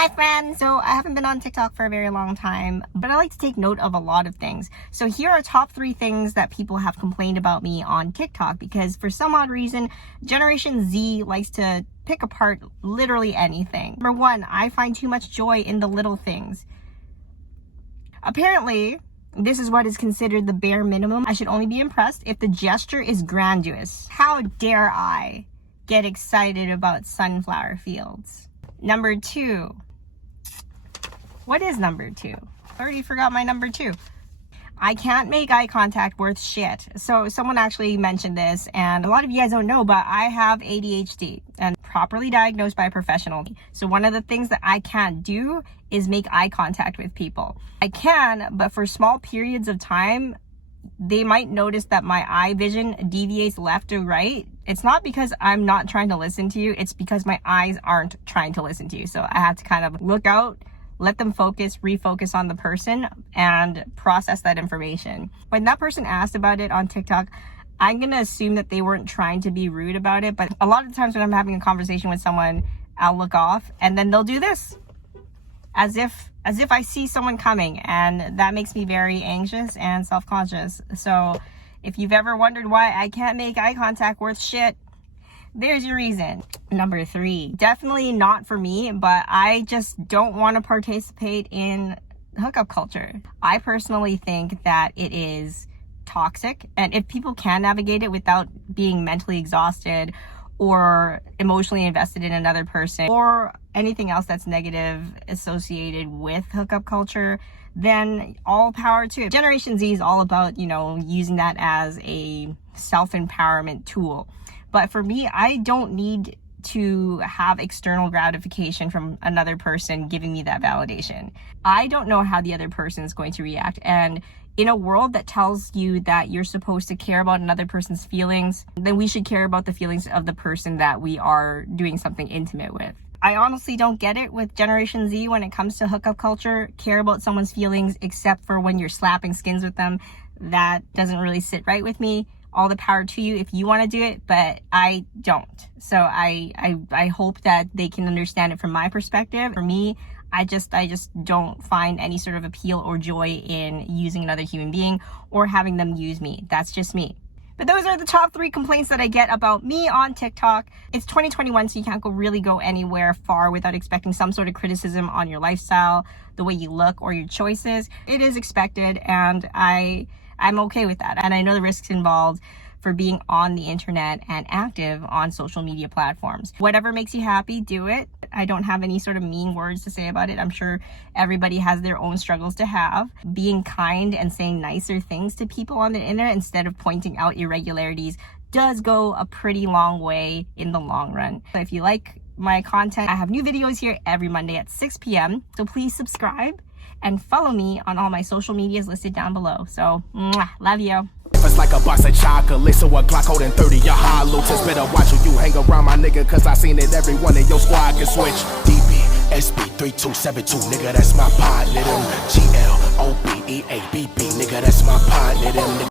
Hi friends! So I haven't been on TikTok for a very long time, but I like to take note of a lot of things. So here are top 3 things that people have complained about me on TikTok, because for some odd reason, Generation Z likes to pick apart literally anything. Number 1, I find too much joy in the little things. Apparently, this is what is considered the bare minimum. I should only be impressed if the gesture is grandiose. How dare I get excited about sunflower fields? Number 2. What is number 2? I already forgot my number 2. I can't make eye contact worth shit. So someone actually mentioned this, and a lot of you guys don't know, but I have ADHD and properly diagnosed by a professional. So one of the things that I can't do is make eye contact with people. I can, but for small periods of time, they might notice that my eye vision deviates left or right. It's not because I'm not trying to listen to you. It's because my eyes aren't trying to listen to you. So I have to kind of look out, let them focus, refocus on the person, and process that information. When that person asked about it on TikTok, I'm going to assume that they weren't trying to be rude about it. But a lot of times when I'm having a conversation with someone, I'll look off and then they'll do this. As if I see someone coming, and that makes me very anxious and self-conscious. So if you've ever wondered why I can't make eye contact worth shit, there's your reason. Number 3, definitely not for me, but I just don't want to participate in hookup culture. I personally think that it is toxic, and if people can navigate it without being mentally exhausted or emotionally invested in another person or anything else that's negative associated with hookup culture, then all power to it. Generation Z is all about, using that as a self-empowerment tool. But for me, I don't need to have external gratification from another person giving me that validation. I don't know how the other person is going to react. And in a world that tells you that you're supposed to care about another person's feelings, then we should care about the feelings of the person that we are doing something intimate with. I honestly don't get it with Generation Z when it comes to hookup culture. Care about someone's feelings except for when you're slapping skins with them. That doesn't really sit right with me. All the power to you if you want to do it, but I don't. So I hope that they can understand it from my perspective. For me, I just don't find any sort of appeal or joy in using another human being or having them use me. That's just me. But those are the top 3 complaints that I get about me on TikTok. It's 2021, so you can't really go anywhere far without expecting some sort of criticism on your lifestyle, the way you look, or your choices. It is expected, and I'm okay with that. And I know the risks involved for being on the internet and active on social media platforms. Whatever makes you happy, do it. I don't have any sort of mean words to say about it. I'm sure everybody has their own struggles to have. Being kind and saying nicer things to people on the internet instead of pointing out irregularities does go a pretty long way in the long run. So if you like my content, I have new videos here every Monday at 6 p.m. So please subscribe and follow me on all my social medias listed down below. So, love you. It's like a box of chocolate, so a Glock holding 30, your hollow. Just better watch who you hang around, my nigga, cause I seen it, everyone in your squad can switch. DB, SB, 3272, nigga, that's my partner, them. GL, OB, EA, BB, nigga, that's my partner, them.